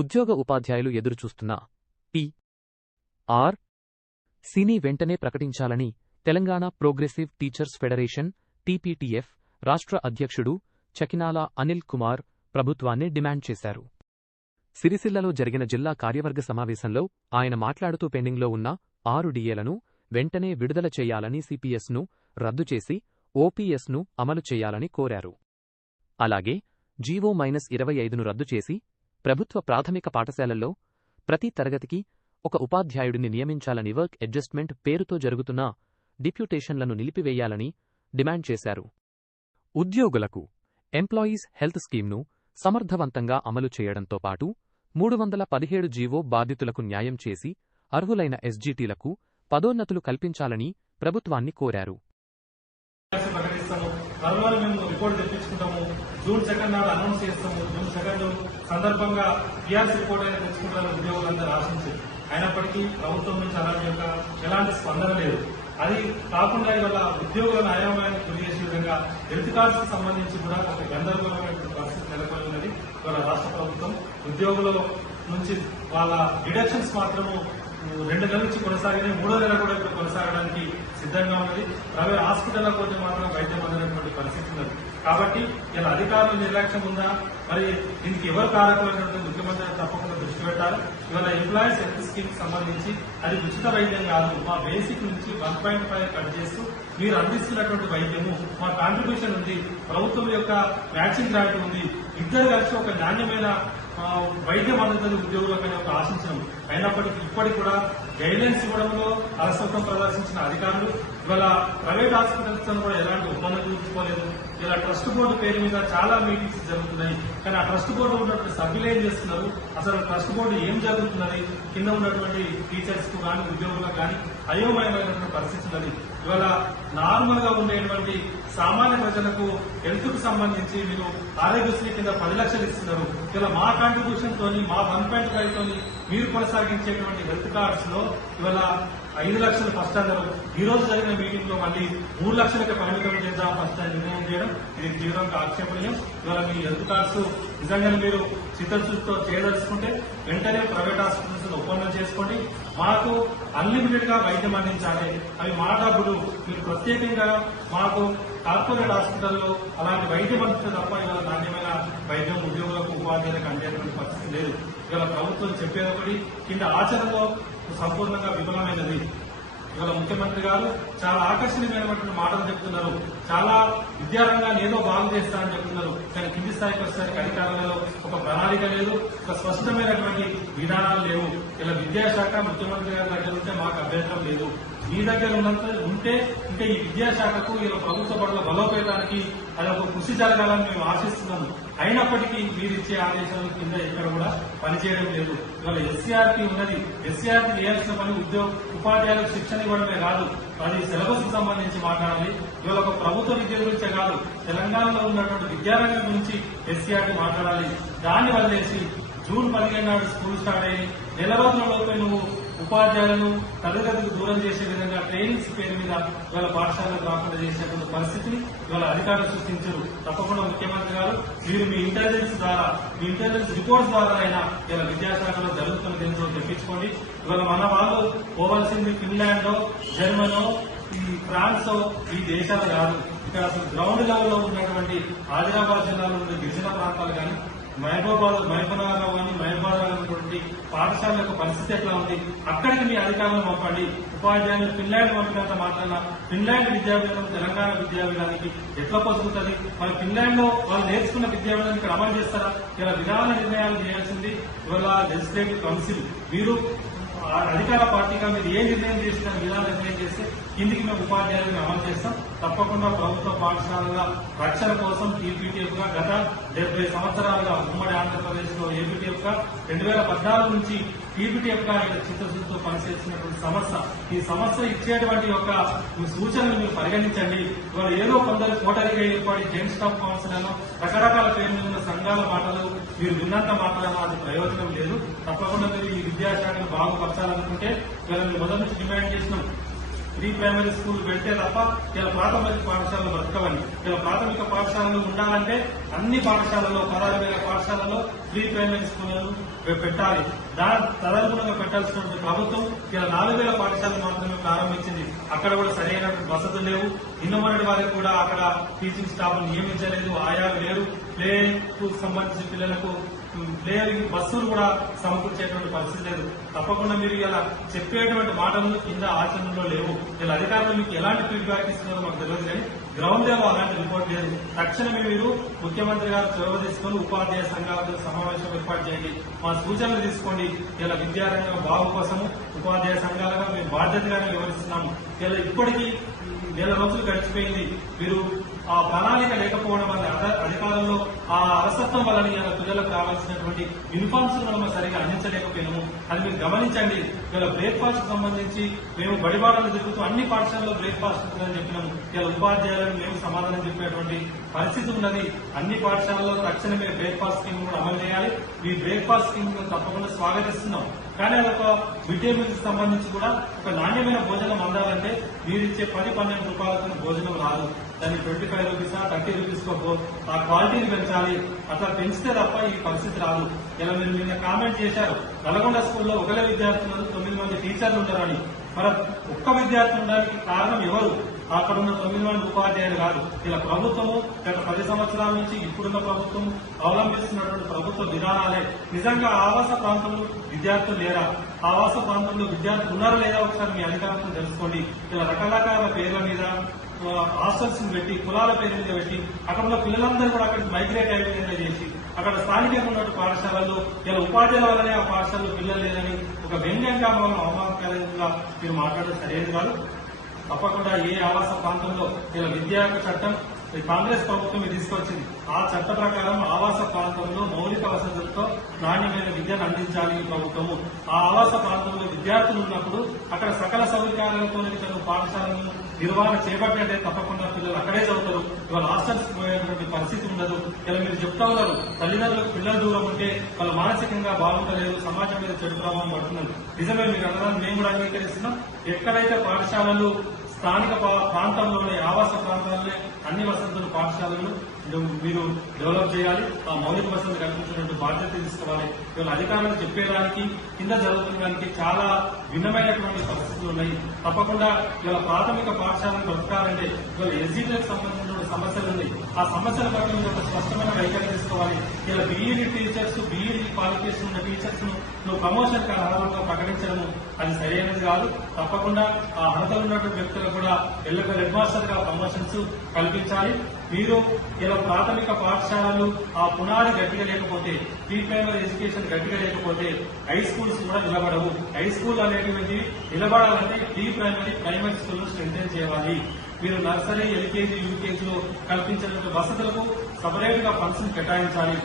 ఉద్యోగ ఉపాధ్యాయులు ఎదురుచూస్తున్న పి.ఆర్.సిని వెంటనే ప్రకటించాలని Telangana progressive teachers federation TPTF రాష్ట్ర అధ్యక్షుడు చకినాల అనిల్ కుమార్ ప్రభుత్వాన్ని డిమాండ్ చేశారు. సిరిసిల్లలో జరిగిన జిల్లా కార్యవర్గ సమావేశంలో ఆయన మాట్లాడుతూ పెండింగ్లో ఉన్న 6 డిఏలను వెంటనే విడుదల చేయాలని సిపిఎస్ను రద్దు చేసి ఓపీఎస్ను అమలు చేయాలని కోరారు. అలాగే జీవో-25ను రద్దు చేసి ప్రభుత్వ ప్రాథమిక పాఠశాలల్లో ప్రతి తరగతికి ఒక ఉపాధ్యాయుడిని నియమించాలని వర్క్ అడ్జస్ట్మెంట్ పేరుతో జరుగుతున్న డిప్యూటేషన్లను నిలిపివేయాలని డిమాండ్ చేశారు. ఉద్యోగులకు ఎంప్లాయీస్ హెల్త్ స్కీమ్ను సమర్థవంతంగా అమలు చేయడంతో పాటు 317 జీవో బాధితులకు న్యాయం చేసి అర్హులైన ఎస్జీటీలకు పదోన్నతులు కల్పించాలని ప్రభుత్వాన్ని కోరారు. జూన్ 2 నాడు అనౌన్స్ చేస్తాము. జూన్ 2 సందర్భంగా టీఆర్సీ రిపోర్ట్ అయినా తెచ్చుకుంటారు ఉద్యోగులందరూ ఆశించారు. అయినప్పటికీ ప్రభుత్వం నుంచి అలాంటి ఎలాంటి స్పందన లేదు. అది కాకుండా ఇవాళ ఉద్యోగులను అయోమయాన్ని గురి చేసే విధంగా హెల్త్ కార్డ్స్ కి సంబంధించి కూడా ఒక గందరగోళమైన పరిస్థితి నెలకొని ఉన్నది. ఇవాళ రాష్ట్ర ప్రభుత్వం ఉద్యోగుల నుంచి వాళ్ళ డిడక్షన్స్ మాత్రము 2 నెలల నుంచి కొనసాగిన 3వ నెల కూడా ఇప్పుడు కొనసాగడానికి సిద్ధంగా ఉన్నది. ప్రైవేట్ హాస్పిటల్లో పోతే మాత్రం వైద్యం అందనటువంటి పరిస్థితి ఉన్నది. కాబట్టి ఇలా అధికారుల నిర్లక్ష్యం ఉందా, మరి దీనికి ఎవరు కారకులైనటువంటి ముఖ్యమంత్రి తప్పకుండా దృష్టి పెట్టాలి. ఇవాళ ఎంప్లాయీస్ హెల్త్ స్కీమ్ సంబంధించి అది ఉచిత వైద్యం కాదు. మా బేసిక్ నుంచి 1.5 కట్ చేస్తూ మీరు అందిస్తున్నటువంటి వైద్యము మా కాంట్రిబ్యూషన్ ఉంది, ప్రభుత్వం యొక్క మ్యాచింగ్ గ్రాంట్ ఉంది, ఇద్దరు కలిసి ఒక నాణ్యమైన వైద్యం అందుతుంది ఉద్యోగులపైన ఒక ఆశించడం. అయినప్పటికీ ఇప్పటికి కూడా గైడ్లైన్స్ ఇవ్వడంలో అలసత్వం ప్రదర్శించిన అధికారులు ఇవాళ ప్రైవేట్ హాస్పిటల్స్ కూడా ఎలాంటి ఒప్పందం చూసుకోలేదు. ఇలా ట్రస్ట్ బోర్డు పేరు మీద చాలా మీటింగ్స్ జరుగుతున్నాయి. కానీ ఆ ట్రస్ట్ బోర్డు ఉన్నటువంటి సభ్యులు ఏం చేస్తున్నారు, అసలు ట్రస్ట్ బోర్డు ఏం జరుగుతున్నది, కింద ఉన్నటువంటి టీచర్స్ కు కానీ ఉద్యోగులకు కానీ అయోమయమైనటువంటి పరిస్థితి ఉన్నది. ఇవాళ నార్మల్ గా ఉండేటువంటి సామాన్య ప్రజలకు హెల్త్ కు సంబంధించి మీరు ఆరోగ్యశ్రీ కింద 10 లక్షలు ఇస్తున్నారు. ఇలా మా కాంట్రిబ్యూషన్ తోని మా 1.5 తోని మీరు కొనసాగించేటువంటి హెల్త్ కార్డ్స్ లో ఇవాళ 5 లక్షలు ఫస్ట్ అన్నారు. ఈ రోజు జరిగిన మీటింగ్ లో మళ్ళీ 3 లక్షలకి పరిమితం చేద్దాం ఫస్ట్ నిర్ణయం చేయడం ఇది తీవ్రంగా ఆక్షేపణీయం. ఇవాళ మీ హెల్త్ కార్డ్స్ నిజంగానే మీరు చిత్తశుద్ధితో చేయదలుచుకుంటే వెంటనే ప్రైవేట్ హాస్పిటల్స్ ఒప్పందం చేసుకోండి. మాకు అన్లిమిటెడ్ గా వైద్యం అందించాలి. అవి మా డబ్బులు, మీరు ప్రత్యేకంగా మాకు కార్పొరేట్ హాస్పిటల్లో అలాంటి వైద్యం అందిస్తే తప్ప ఇవాళ నాణ్యమైన వైద్యం ఉద్యోగులకు ఉపాధ్యాయులకు అందేటువంటి పరిస్థితి లేదు. ఇవాళ ప్రభుత్వం చెప్పేది ఒకటి, కింద ఆచరణలో సంపూర్ణంగా విఫలమైనది. ఇవాళ ముఖ్యమంత్రి గారు చాలా ఆకర్షణీయమైనటువంటి మాటలు చెప్తున్నారు. చాలా విద్యారంగాన్ని ఏదో బాగు చేస్తారని చెప్తున్నారు. కానీ కింది స్థాయికి వచ్చేసరికి అధికారులలో ఒక ప్రణాళిక లేదు, ఒక స్పష్టమైనటువంటి విధానాలు లేవు. ఇలా విద్యాశాఖ ముఖ్యమంత్రి గారి దగ్గర ఉంటే మాకు అభ్యంతరం లేదు. మీ దగ్గర ఉంటే ఇంకా ఈ విద్యాశాఖకు ఇలా ప్రభుత్వ పనుల బలోపేతానికి అది ఒక కృషి జరగాలని మేము ఆశిస్తున్నాము. అయినప్పటికీ మీరు ఇచ్చే ఆదేశాల కింద ఎక్కడ కూడా పనిచేయడం లేదు. ఇవాళ ఎస్సీఆర్టీ ఉన్నది. ఎస్సీఆర్టీ చేయాల్సిన పని ఉపాధ్యాయులకు శిక్షణ ఇవ్వడమే కాదు, అది సిలబస్ కు సంబంధించి మాట్లాడాలి. ఇవాళ ఒక ప్రభుత్వ విద్య గురించే కాదు, తెలంగాణలో ఉన్నటువంటి విద్యారంగం గురించి ఎస్సీఆర్టీ మాట్లాడాలి. దాన్ని వదిలేసి జూన్ 15 నాడు స్కూల్ స్టార్ట్ అయ్యి నెల రోజులలోపే నువ్వు ఉపాధ్యాయులను తరగతికి దూరం చేసే విధంగా ట్రైనింగ్స్ పేరు మీద ఇవాళ పాఠశాలకు రాకుండా చేసేటువంటి పరిస్థితిని ఇవాళ అధికారులు సృష్టించారు. తప్పకుండా ముఖ్యమంత్రి గారు మీరు మీ ఇంటెలిజెన్స్ ద్వారా, మీ ఇంటెలిజెన్స్ రిపోర్ట్స్ ద్వారా అయినా ఇలా విద్యాశాఖలో జరుగుతున్నది ఏంటో తెప్పించుకోండి. ఇవాళ మన వాళ్ళు పోవాల్సింది ఫిన్లాండో, జర్మనో, ఈ ఫ్రాన్స్ ఈ దేశాలు కాదు. ఇక్కడ అసలు గ్రౌండ్ లెవెల్లో ఉన్నటువంటి ఆదిలాబాద్ జిల్లాలో ఉన్న గిరిజన ప్రాంతాలు కానీ మహబూబాబాద్ ఉన్నటువంటి పాఠశాల యొక్క పరిస్థితి ఎట్లా ఉంది, అక్కడికి మీ అధికారులను పంపండి. ఉపాధ్యాయులు ఫిన్లాండ్ పంపినంత మాత్రాన ఫిన్లాండ్ విద్యా విధానం తెలంగాణ విద్యా విధానానికి ఎట్లా పొందుతుంది? మరి ఫిన్లాండ్ లో వాళ్ళు నేర్చుకున్న విద్యా విధానం ఇక్కడ అమలు చేస్తారా? ఇలా విధాన నిర్ణయాలు చేయాల్సింది ఇవాళ లెజిస్లేటివ్ కౌన్సిల్. మీరు అధికార పార్టీగా మీరు ఏ నిర్ణయం చేసినా విధాన నిర్ణయం చేస్తే కిందికి మేము ఉపాధ్యాయులను అమలు చేస్తాం. తప్పకుండా ప్రభుత్వ పాఠశాలల రక్షణ కోసం టీపీటీఎఫ్ గా గత 70 సంవత్సరాలుగా ఉమ్మడి ఆంధ్రప్రదేశ్ లో ఏపీటీఎఫ్ గా 2014 నుంచి టీపీటీఎఫ్ గా చిత్తశుద్ధితో పనిచేస్తున్నటువంటి సంస్థ. ఈ సంస్థ ఇచ్చేటువంటి యొక్క సూచనలు మీరు పరిగణించండి. ఇవాళ ఏదో కొందరు కోటరీగా ఏర్పడి జెంట్ స్టాఫ్ కౌన్సిల్ అను రకరకాల పేర్లు ఉన్న సంఘాల మాటలు మీరు విన్నంత మాటలను అది ప్రయోజనం లేదు. తప్పకుండా మీరు ఈ విద్యాశాఖను బాగుపరచాలనుకుంటే ఇవాళ మీరు మొదటి నుంచి డిమాండ్ చేసినాం. ప్రీ ప్రైమరీ స్కూల్ పెడితే తప్ప ఇలా ప్రాథమిక పాఠశాలలు బ్రతకవని. ఇలా ప్రాథమిక పాఠశాలలు ఉండాలంటే అన్ని పాఠశాలలో 16,000 పాఠశాలలో ప్రీ ప్రైమరీ స్కూళ్లను పెట్టాలి. తదనుగుణంగా పెట్టాల్సినటువంటి ప్రభుత్వం ఇలా 4,000 పాఠశాలలు మాత్రమే ప్రారంభించింది. అక్కడ కూడా సరైన వసతులు లేవు. ఇన్నమొన్నటి వారికి కూడా అక్కడ టీచింగ్ స్టాఫ్ నియమించలేదు, ఆయాలు లేరు. ప్లే కు సంబంధించిన పిల్లలకు ప్లే బస్సులు కూడా సమకూర్చేటువంటి పరిస్థితి లేదు. తప్పకుండా మీరు ఇలా చెప్పేటువంటి మాటలు కింద ఆచరణలో లేవు. ఇలా అధికారులు మీకు ఎలాంటి ఫీడ్బ్యాక్ ఇస్తున్నారో మాకు తెలియదు, కానీ గ్రౌండ్ లెవెల్ అలాంటి రిపోర్ట్ లేదు. తక్షణమే మీరు ముఖ్యమంత్రి గారు చొరవ తీసుకుని ఉపాధ్యాయ సంఘాలతో సమావేశం ఏర్పాటు చేయండి. మా సూచనలు తీసుకోండి. ఇలా విద్యారంగం బాగు కోసము ఉపాధ్యాయ సంఘాలుగా మేము బాధ్యతగానే వివరిస్తున్నాము. ఇలా ఇప్పటికీ 1 రోజులు గడిచిపోయింది. మీరు ఆ ప్రణాళిక లేకపోవడం వల్ల అధికారంలో ఆ అలసత్వం వల్ల ఇలా పిల్లలకు కావాల్సినటువంటి యూనిఫామ్స్ మనం సరిగా అందించలేకపోయినాము. అది మీరు గమనించండి. ఇలా బ్రేక్ఫాస్ట్ సంబంధించి మేము బడిబాటలు తిరుగుతూ అన్ని పాఠశాలలో బ్రేక్ఫాస్ట్ ఉంటుందని చెప్పినాము. ఇలా ఉపాధ్యాయులను మేము సమాధానం చెప్పేటువంటి పరిస్థితి ఉన్నది. అన్ని పాఠశాలలో తక్షణమే బ్రేక్ఫాస్ట్ స్కీమ్ కూడా అమలు చేయాలి. ఈ బ్రేక్ఫాస్ట్ స్కీమ్ తప్పకుండా స్వాగతిస్తున్నాం. కానీ అదొక మిడ్ డే మీల్స్ సంబంధించి కూడా ఒక నాణ్యమైన భోజనం అందాలంటే మీరిచ్చే 10-12 రూపాయలతో భోజనం రాదు. దాన్ని 25 రూపీసా 30 రూపీస్కో ఆ క్వాలిటీని పెంచాలి. అట్లా పెంచితే తప్ప ఈ పరిస్థితి రాదు. ఇలా మీరు నిన్న కామెంట్ చేశారు, నల్గొండ స్కూల్లో 1 విద్యార్థులు 9 మంది టీచర్లు ఉంటారని. మరి ఒక్క విద్యార్థి ఉండడానికి కారణం ఎవరు? అక్కడ ఉన్న 9 మంది ఉపాధ్యాయులు కాదు. ఇలా ప్రభుత్వము గత 10 సంవత్సరాల నుంచి ఇప్పుడున్న ప్రభుత్వం అవలంబిస్తున్నటువంటి ప్రభుత్వ విధానాలే. నిజంగా ఆవాస ప్రాంతంలో విద్యార్థులు లేరా? ఆవాస ప్రాంతంలో విద్యార్థులు ఉన్నారా లేదా ఒకసారి మీ అధికారులను తెలుసుకోండి. ఇలా రకరకాల పేర్ల మీద హాస్టల్స్ పెట్టి, కులాల పేరు మీద పెట్టి అక్కడ ఉన్న పిల్లలందరూ కూడా అక్కడికి మైగ్రేట్ అయ్యేలా చేసి అక్కడ స్థానికంగా ఉన్న పాఠశాలల్లో ఇలా ఉపాధ్యాయుల వల్లనే ఆ పాఠశాలలో పిల్లలు లేదని ఒక వ్యంగ్యంగా మనం అవమానకరంగా మీరు మాట్లాడడం సరైనది కాదు. తప్పకుండా ఏ ఆవాస ప్రాంతంలో ఇలా విద్యా చట్టం కాంగ్రెస్ ప్రభుత్వం తీసుకొచ్చింది. ఆ చట్ట ప్రకారం ఆవాస ప్రాంతంలో మౌలిక వసతులతో నాణ్యమైన విద్యను అందించాలి ఈ ప్రభుత్వము. ఆ ఆవాస ప్రాంతంలో విద్యార్థులు ఉన్నప్పుడు అక్కడ సకల సౌకర్యాలతో చదువు పాఠశాలను నిర్వహణ చేపట్టే తప్పకుండా పిల్లలు అక్కడే చదువుతారు. ఇవాళ హాస్టల్స్ పోయేటువంటి పరిస్థితి ఉండదు. ఇలా మీరు చెప్తా ఉన్నారు, తల్లిదండ్రులకు పిల్లలు దూరం ఉంటే వాళ్ళు మానసికంగా బాగుంటలేదు, సమాజం మీద చెడు ప్రభావం పడుతున్నారు. నిజమే, మీరు అన్నదాన్ని మేము కూడా అంగీకరిస్తున్నాం. ఎక్కడైతే పాఠశాలలు స్థానిక ప్రాంతంలోనే ఆవాస ప్రాంతాలనే అన్ని వసతులు పాఠశాలలు మీరు డెవలప్ చేయాలి. ఆ మౌలిక వసతులు కల్పించినటువంటి బాధ్యత తీసుకోవాలి. ఇవాళ అధికారులు చెప్పేదానికి కింద జరుగుతున్నదానికి చాలా భిన్నమైనటువంటి పరిస్థితులు ఉన్నాయి. తప్పకుండా ఇవాళ ప్రాథమిక పాఠశాలను బ్రతకాలంటే ఇవాళ ఎస్జీలకు సంబంధించిన సమస్యలు ఉన్నాయి. ఆ సమస్యల పట్ల మీరు ఒక స్పష్టమైన వైఖరి తీసుకోవాలి. ఇలా బీఈడీ టీచర్స్, బీఈడీ క్వాలిఫికేషన్ ఉన్న టీచర్స్ ను ప్రమోషన్ అర్హులుగా ప్రకటించడం అది సరైనది కాదు. తప్పకుండా ఆ అర్హతలు ఉన్నటువంటి వ్యక్తులకు కూడా హెడ్ మాస్టర్ గా ప్రమోషన్స్ కల్పించాలి. మీరు ఇలా ప్రాథమిక పాఠశాలలు ఆ పునాది గట్టిగా లేకపోతే, ప్రీ ప్రైమరీ ఎడ్యుకేషన్ గట్టిగా లేకపోతే హై స్కూల్స్ కూడా నిలబడవు. హై స్కూల్ అనేటువంటి నిలబడాలంటే ప్రైమరీ స్కూల్ స్ట్రెంథెన్ చేయాలి. మీరు నర్సరీ, ఎల్కేజీ, యూకేజీలో కల్పించినటువంటి వసతులకు సపరేట్ గా ఫండ్స్ కేటాయించాలి.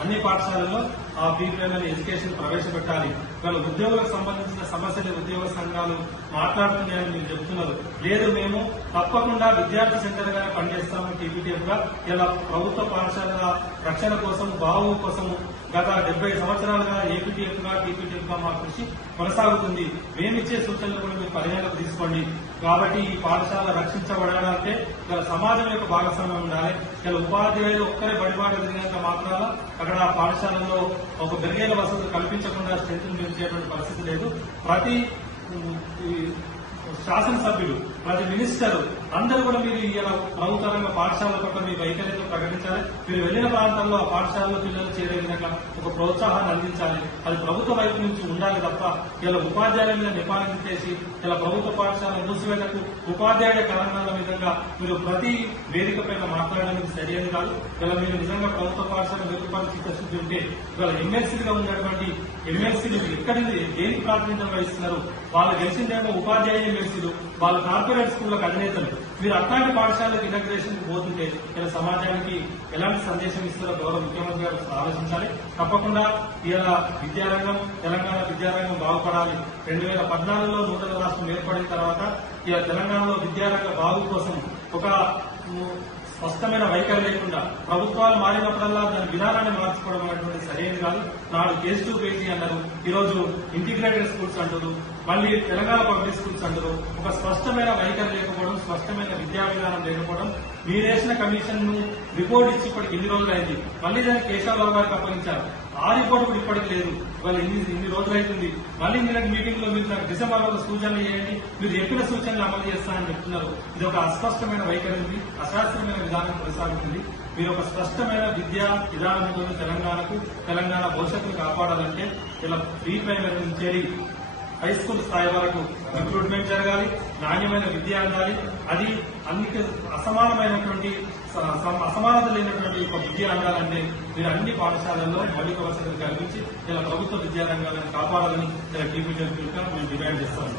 అన్ని పాఠశాలల్లో ఆ ప్రీ ప్రైమరీ ఎడ్యుకేషన్ ప్రవేశపెట్టాలి. ఇవాళ ఉద్యోగులకు సంబంధించిన సమస్యలు ఉద్యోగ సంఘాలు మాట్లాడుతున్నాయని మీరు చెబుతున్నారు. లేదు, మేము తప్పకుండా విద్యార్థి సెంటర్ గానే పనిచేస్తాము టీపీటీఎఫ్ గా. ఇలా ప్రభుత్వ పాఠశాలల రక్షణ కోసం, బావు కోసం గత 70 సంవత్సరాలుగా ఏపీటీఎఫ్ గా, టీపీటీఎఫ్ గా మా కృషి కొనసాగుతుంది. మేమిచ్చే సూచనలు కూడా మీరు పరిగణలోకి తీసుకోండి. కాబట్టి ఈ పాఠశాల రక్షించబడాలంటే ఇలా సమాజం యొక్క భాగస్వామ్యం ఉండాలి. ఇలా ఉపాధ్యాయులు ఒక్కరే బడిబాట తిరిగినంత మాత్రాన అక్కడ ఆ పాఠశాలలో ఒక మెరుగైన వసతులు కల్పించకుండా స్ట్రెంత్ పెంచేటువంటి పరిస్థితి లేదు. ప్రతి శాసనసభ్యులు, ప్రతి మినిస్టర్ అందరూ కూడా మీరు ఇలా ప్రభుత్వ రంగ పాఠశాలల పట్ల మీ వైఖరితో ప్రకటించాలి. మీరు వెళ్లిన ప్రాంతాల్లో ఆ పాఠశాలలో పిల్లలు చేరే విధంగా ఒక ప్రోత్సాహాన్ని అందించాలి. అది ప్రభుత్వ వైపు నుంచి ఉండాలి తప్ప ఇలా ఉపాధ్యాయుల మీద నిపాలన చేసి ఇలా ప్రభుత్వ పాఠశాల మూసివేతకు ఉపాధ్యాయుల కారణాల విధంగా మీరు ప్రతి వేదిక పైన మాట్లాడడానికి సరైనది కాదు. ఇలా మీరు నిజంగా ప్రభుత్వ పాఠశాల మెరుగుపరిచి చిత్తశుద్ధి ఉంటే ఇవాళ ఎమ్మెల్సీగా ఉన్నటువంటి ఎమ్మెల్సీలు ఎక్కడి దేనికి ప్రాతినిధ్యం వహిస్తున్నారు? వాళ్ళు గెలిచిందేమో ఉపాధ్యాయ ఎమ్మెల్సీలు, వాళ్ళు కార్పొరేట్ స్కూళ్లకు అధినేతలు. మీరు అట్లాంటి పాఠశాలకు ఇంటగ్రేషన్ పోతుంటే ఇలా సమాజానికి ఎలాంటి సందేశం ఇస్తారో గౌరవ ముఖ్యమంత్రి గారు ఆలోచించాలి. తప్పకుండా ఇలా విద్యారంగం, తెలంగాణ విద్యారంగం బాగుపడాలి. 2014లో నూతన రాష్ట్రం ఏర్పడిన తర్వాత ఇలా తెలంగాణలో విద్యారంగ బాగు కోసం ఒక స్పష్టమైన వైఖరి లేకుండా ప్రభుత్వాలు మారినప్పుడల్లా దాని విధానాన్ని మార్చుకోవడం అనేటువంటి సరైనది కాదు. నాడు కేజీ టు పేజీ అన్నారు, ఈరోజు ఇంటిగ్రేటెడ్ స్కూల్స్ అంటారు, మళ్ళీ తెలంగాణ పబ్లిక్ స్కూల్స్ అంటారు. ఒక స్పష్టమైన వైఖరి లేకపోవడం, స్పష్టమైన విద్యా విధానం లేకపోవడం. మీరేసిన కమిషన్ ను రిపోర్ట్ ఇచ్చి ఇప్పటికి ఎన్ని రోజులు అయింది, మళ్ళీ దాన్ని కేశవరావు గారికి అప్పగించారు. ఆ రిపోర్ట్ కూడా ఇప్పటికి లేదు. వాళ్ళు ఇన్ని రోజులు అవుతుంది. మళ్ళీ నిన్నటి మీటింగ్ లో మీరు నాకు డిసెంబర్ లో సూచనలు చేయండి, మీరు చెప్పిన సూచనలు అమలు చేస్తానని చెప్తున్నారు. ఇది ఒక అస్పష్టమైన వైఖరి ఉంది, అశాస్త్రమైన విధానం కొనసాగుతుంది. మీరు ఒక స్పష్టమైన విద్యా విధానంతో తెలంగాణ భవిష్యత్తును కాపాడాలంటే ఇలా ప్రీ ప్రైమరీ నుంచి హై స్కూల్ స్థాయి వరకు రిక్రూట్మెంట్ జరగాలి, నాణ్యమైన విద్య అందాలి. అది అన్నికి అసమానత లేనటువంటి ఒక విద్య అందాలంటే మీరు అన్ని పాఠశాలల్లో మౌలిక వసతులు కల్పించి ఇలా ప్రభుత్వ విద్యారంగాలను కాపాడాలని ఇలా టీపీ మేము డిమాండ్ చేస్తాము.